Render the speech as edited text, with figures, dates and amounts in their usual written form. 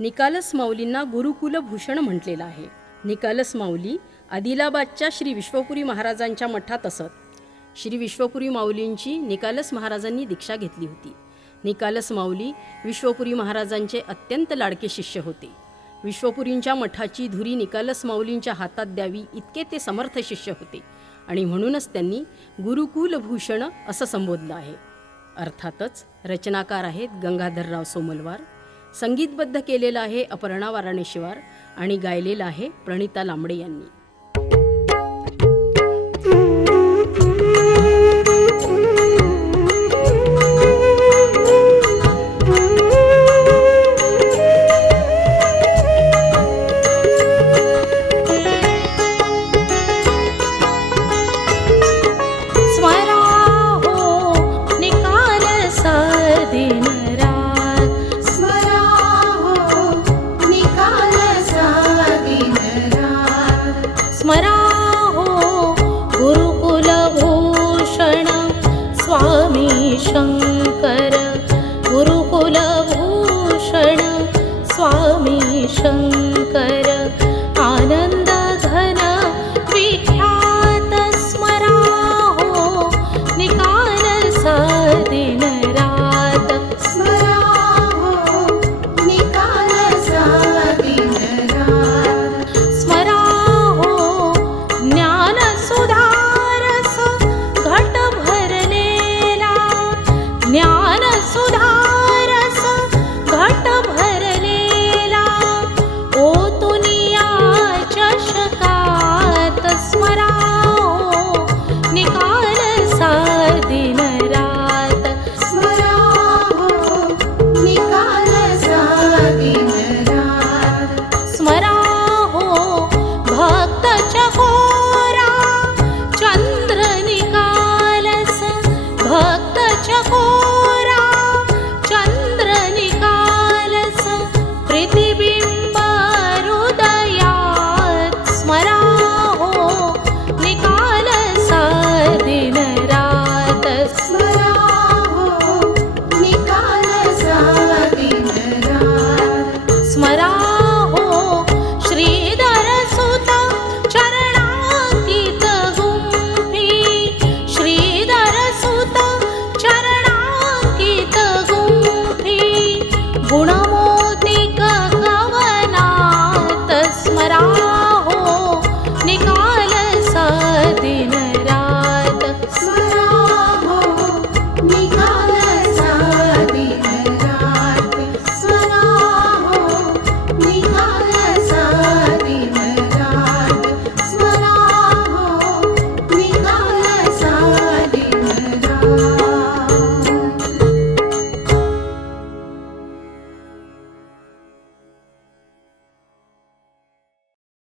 निकालस माऊलींना गुरुकुलभूषण म्हटलेलं आहे. निकालस माऊली आदिलाबादच्या श्री विश्वपुरी महाराजांच्या मठात असत. श्री विश्वपुरी माऊलींची निकालस महाराजांनी दीक्षा घेतली होती. निकालस माऊली विश्वपुरी महाराजांचे अत्यंत लाडके शिष्य होते. विश्वपुरींच्या मठाची धुरी निकालस माऊलींच्या हातात द्यावी इतके ते समर्थ शिष्य होते आणि म्हणूनच त्यांनी गुरुकुलभूषण असं संबोधलं आहे. अर्थातच रचनाकार आहेत गंगाधरराव सोमलवार, संगीतबद्ध केलेलं आहे अपर्णा वाराणेश्वर आणि गायलेलं आहे प्रणिता लांबडे यांनी.